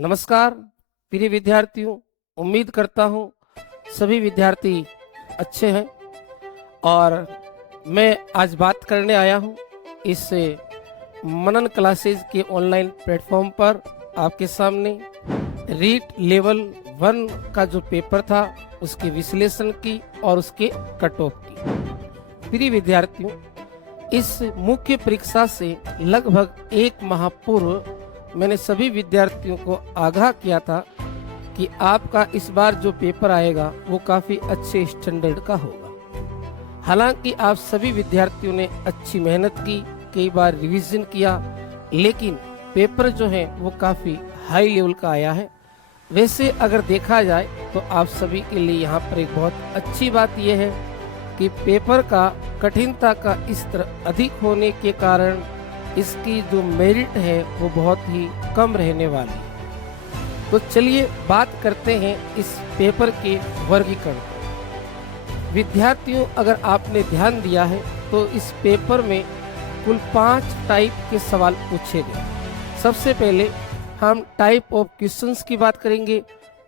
नमस्कार प्रिय विद्यार्थियों, उम्मीद करता हूँ सभी विद्यार्थी अच्छे हैं। और मैं आज बात करने आया हूँ इस मनन क्लासेज के ऑनलाइन प्लेटफॉर्म पर आपके सामने रीट लेवल 1 का जो पेपर था उसके विश्लेषण की और उसके कट ऑफ की। प्रिय विद्यार्थियों, इस मुख्य परीक्षा से लगभग एक माह पूर्व मैंने सभी विद्यार्थियों को आगाह किया था कि आपका इस बार जो पेपर आएगा वो काफ़ी अच्छे स्टैंडर्ड का होगा। हालांकि आप सभी विद्यार्थियों ने अच्छी मेहनत की, कई बार रिवीजन किया, लेकिन पेपर जो है वो काफ़ी हाई लेवल का आया है। वैसे अगर देखा जाए तो आप सभी के लिए यहाँ पर एक बहुत अच्छी बात यह है कि पेपर का कठिनता का स्तर अधिक होने के कारण इसकी जो मेरिट है वो बहुत ही कम रहने वाली है। तो चलिए बात करते हैं इस पेपर के वर्गीकरण पर। विद्यार्थियों, अगर आपने ध्यान दिया है तो इस पेपर में कुल 5 टाइप के सवाल पूछे गए। सबसे पहले हम टाइप ऑफ क्वेश्चंस की बात करेंगे,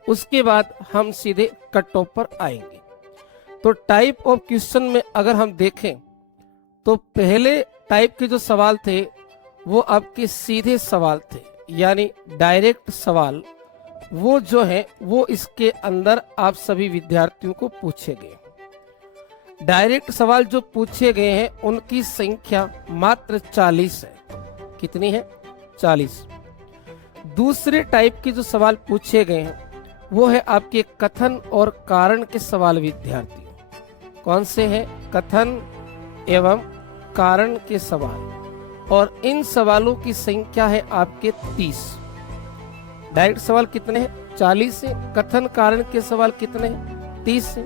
उसके बाद हम सीधे कट ऑफ पर आएंगे। तो टाइप ऑफ क्वेश्चन में अगर हम देखें तो पहले टाइप के जो सवाल थे वो आपके सीधे सवाल थे, यानी डायरेक्ट सवाल। वो जो है वो इसके अंदर आप सभी विद्यार्थियों को पूछे गए। डायरेक्ट सवाल जो पूछे गए हैं उनकी संख्या मात्र 40 है। कितनी है? 40। दूसरे टाइप के जो सवाल पूछे गए हैं वो है आपके कथन और कारण के सवाल। विद्यार्थियों, कौन से हैं? कथन एवं कारण के सवाल। और इन सवालों की संख्या है आपके 30। डायरेक्ट सवाल कितने हैं? 40 है। कथन कारण के सवाल कितने हैं? 30 है।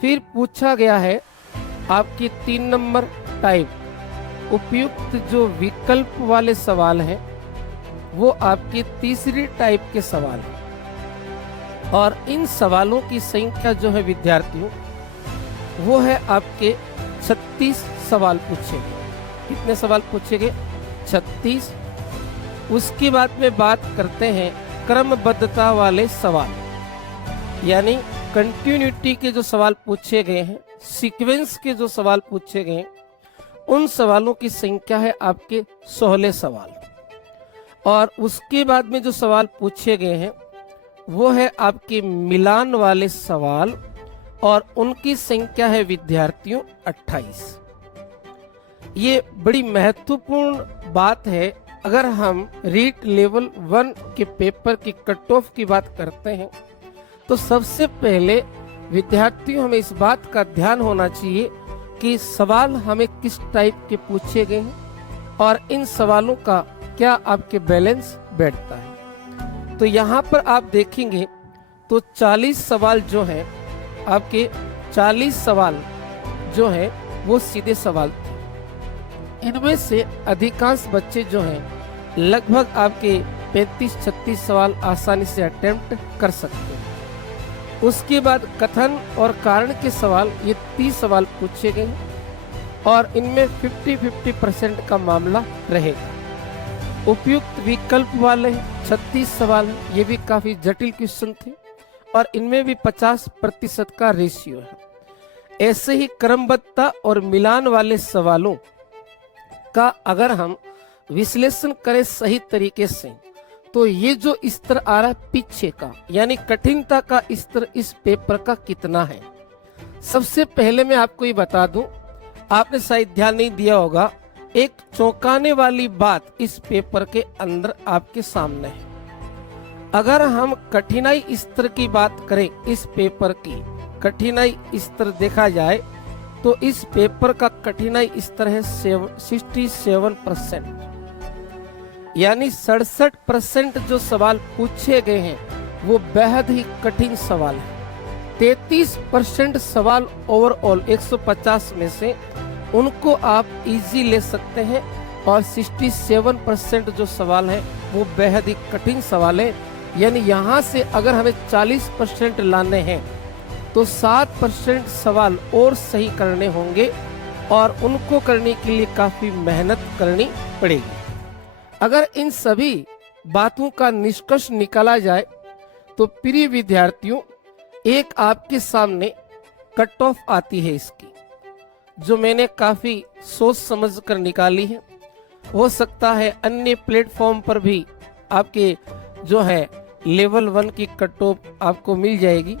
फिर पूछा गया है आपकी 3 नंबर टाइप उपयुक्त जो विकल्प वाले सवाल हैं वो आपकी तीसरी टाइप के सवाल हैं। और इन सवालों की संख्या जो है विद्यार्थियों वो है आपके 36 सवाल पूछे गए। कितने सवाल पूछे गए? 36। उसके बाद में बात करते हैं क्रमबद्धता वाले सवाल, यानी कंटिन्यूटी के जो सवाल पूछे गए हैं, सीक्वेंस के जो सवाल पूछे गए हैं, उन सवालों की संख्या है आपके 16 सवाल। और उसके बाद में जो सवाल पूछे गए हैं वो है आपके मिलान वाले सवाल, और उनकी संख्या है विद्यार्थियों 28। ये बड़ी महत्वपूर्ण बात है। अगर हम रीट लेवल 1 के पेपर की कट ऑफ की बात करते हैं तो सबसे पहले विद्यार्थियों हमें इस बात का ध्यान होना चाहिए कि सवाल हमें किस टाइप के पूछे गए हैं और इन सवालों का क्या आपके बैलेंस बैठता है। तो यहाँ पर आप देखेंगे तो 40 सवाल जो हैं आपके 40 सवाल जो है वो सीधे सवाल थे। इनमें से अधिकांश बच्चे जो हैं लगभग आपके 35-36 सवाल आसानी से अटेम्प्ट कर सकते हैं। उसके बाद कथन और कारण के सवाल, ये 30 सवाल पूछे गए और इनमें 50-50% का मामला रहेगा। उपयुक्त विकल्प वाले 36 सवाल हैं, ये भी काफी जटिल क्वेश्चन थे और इनमें भी 50% का रेशियो है। ऐसे ही क्रमबद्धता और मिलान वाले सवालों का अगर हम विश्लेषण करें सही तरीके से तो ये जो स्तर आ रहा है पीछे का, यानी कठिनता का स्तर इस पेपर का कितना है। सबसे पहले मैं आपको ये बता दूं, आपने शायद ध्यान नहीं दिया होगा, एक चौंकाने वाली बात इस पेपर के अंदर आपके सामने है। अगर हम कठिनाई स्तर की बात करें, इस पेपर की कठिनाई स्तर देखा जाए तो इस पेपर का कठिनाई स्तर है 67%, यानी 67% जो सवाल पूछे गए हैं वो बेहद ही कठिन सवाल है। 33% सवाल ओवरऑल 150 में से उनको आप इजी ले सकते हैं और 67% जो सवाल है वो बेहद ही कठिन सवाल है। यानी यहाँ से अगर हमें 40% लाने हैं तो 7% सवाल और सही करने होंगे और उनको करने के लिए काफी मेहनत करनी पड़ेगी। अगर इन सभी बातों का निष्कर्ष निकाला जाए तो प्रिय विद्यार्थियों, एक आपके सामने कट ऑफ आती है इसकी, जो मैंने काफी सोच समझ कर निकाली है। हो सकता है अन्य प्लेटफॉर्म पर भी आपके जो है लेवल 1 की कट ऑफ आपको मिल जाएगी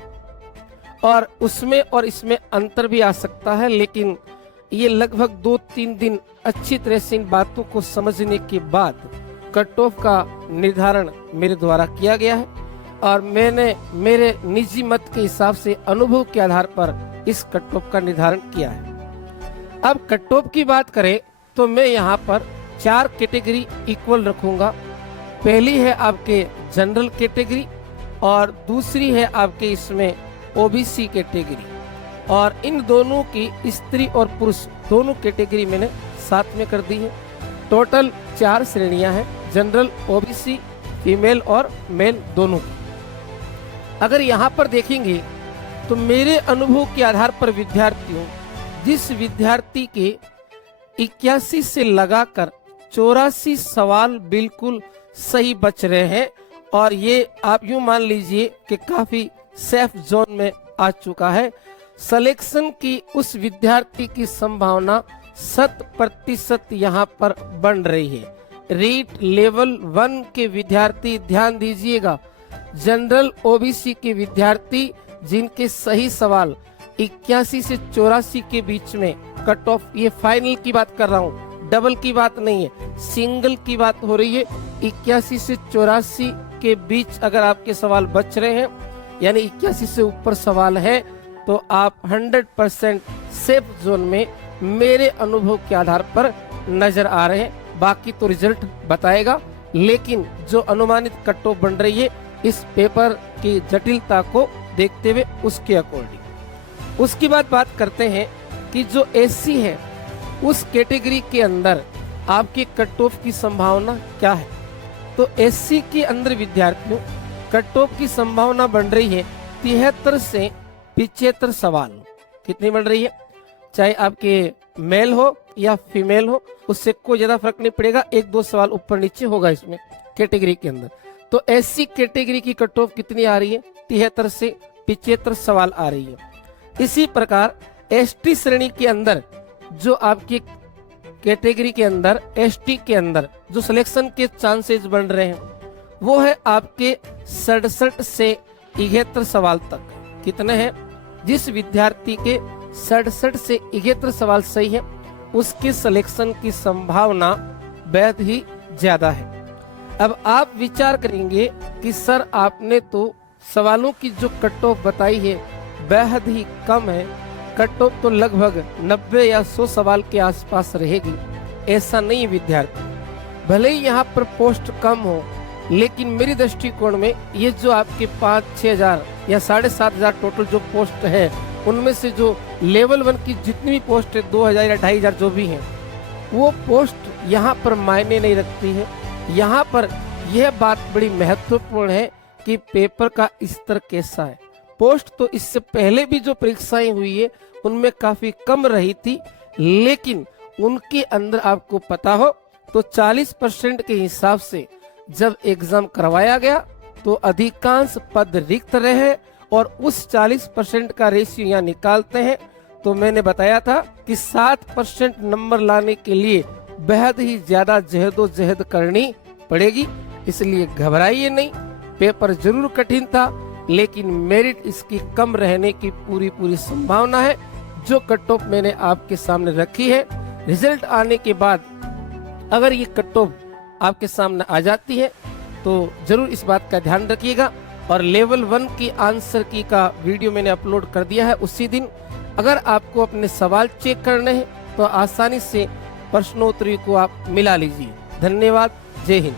और उसमें और इसमें अंतर भी आ सकता है, लेकिन ये लगभग 2-3 दिन अच्छी तरह से इन बातों को समझने के बाद कट ऑफ का निर्धारण मेरे द्वारा किया गया है और मैंने मेरे निजी मत के हिसाब से अनुभव के आधार पर इस कट ऑफ का निर्धारण किया है। अब कट ऑफ की बात करें तो मैं यहाँ पर 4 कैटेगरी इक्वल रखूंगा। पहली है आपके जनरल कैटेगरी और दूसरी है आपके इसमें ओबीसी कैटेगरी, और इन दोनों की स्त्री और पुरुष दोनों कैटेगरी मैंने साथ में कर दी है। टोटल 4 श्रेणियां हैं, जनरल, ओबीसी, फीमेल और मेल दोनों की। अगर यहाँ पर देखेंगे तो मेरे अनुभव के आधार पर विद्यार्थियों, जिस विद्यार्थी के 81 से लगाकर 84 सवाल बिल्कुल सही बच रहे हैं और ये आप यूं मान लीजिए कि काफी सेफ जोन में आ चुका है, सिलेक्शन की उस विद्यार्थी की संभावना 100% यहाँ पर बन रही है। रीट लेवल 1 के विद्यार्थी ध्यान दीजिएगा, जनरल ओबीसी के विद्यार्थी जिनके सही सवाल 81 से 84 के बीच में कट ऑफ, ये फाइनल की बात कर रहा हूँ, डबल की बात नहीं है, सिंगल की बात हो रही है। 81 से 84 के बीच अगर आपके सवाल बच रहे हैं, यानी 81 से ऊपर सवाल है, तो आप 100% सेफ जोन में मेरे अनुभव के आधार पर नजर आ रहे हैं। बाकी तो रिजल्ट बताएगा, लेकिन जो अनुमानित कट ऑफ बन रही है इस पेपर की जटिलता को देखते हुए उसके अकॉर्डिंग। उसके बाद बात करते हैं कि जो एससी है उस कैटेगरी के अंदर आपके कट ऑफ की संभावना क्या है। तो एससी के अंदर विद्यार्थियों कट ऑफ की संभावना बन रही है 73 से 75 सवाल। कितनी बन रही है? चाहे आपके मेल हो या फीमेल हो, उससे कोई ज्यादा फर्क नहीं पड़ेगा, 1-2 सवाल ऊपर नीचे होगा इसमें कैटेगरी के अंदर। तो एससी कैटेगरी की कट ऑफ कितनी आ रही है? 73 से 75 सवाल आ रही है। इसी प्रकार एसटी श्रेणी के अंदर जो आपकी कैटेगरी के अंदर एसटी के अंदर जो सिलेक्शन के चांसेस बन रहे हैं वो है आपके 67 से 71 सवाल तक। कितने हैं? जिस विद्यार्थी के 67 से 71 सवाल सही है उसके सिलेक्शन की संभावना बेहद ही ज्यादा है। अब आप विचार करेंगे कि सर आपने तो सवालों की जो कट ऑफ बताई है बेहद ही कम है, कट ऑफ तो लगभग 90 या 100 सवाल के आसपास रहेगी। ऐसा नहीं विद्यार्थी, भले ही यहाँ पर पोस्ट कम हो, लेकिन मेरी दृष्टिकोण में ये जो आपके 5-6 हजार या 7,500 टोटल जो पोस्ट है, उनमें से जो लेवल 1 की जितनी भी पोस्ट है 2,000 या 2,500 जो भी है, वो पोस्ट यहाँ पर मायने नहीं रखती है। यहाँ पर यह बात बड़ी महत्वपूर्ण है कि पेपर का स्तर कैसा है। पोस्ट तो इससे पहले भी जो परीक्षाएं हुई है उनमें काफी कम रही थी, लेकिन उनके अंदर आपको पता हो तो 40% के हिसाब से जब एग्जाम करवाया गया तो अधिकांश पद रिक्त रहे और उस 40% का रेशियो यहाँ निकालते हैं तो मैंने बताया था कि 7% नंबर लाने के लिए बेहद ही ज्यादा जहदोजहद करनी पड़ेगी। इसलिए घबराइए नहीं, पेपर जरूर कठिन था, लेकिन मेरिट इसकी कम रहने की पूरी संभावना है। जो कट ऑफ मैंने आपके सामने रखी है, रिजल्ट आने के बाद अगर ये कट ऑफ आपके सामने आ जाती है तो जरूर इस बात का ध्यान रखिएगा। और लेवल 1 की आंसर की का वीडियो मैंने अपलोड कर दिया है उसी दिन। अगर आपको अपने सवाल चेक करने हैं तो आसानी से प्रश्नोत्तरी को आप मिला लीजिए। धन्यवाद। जय हिंद।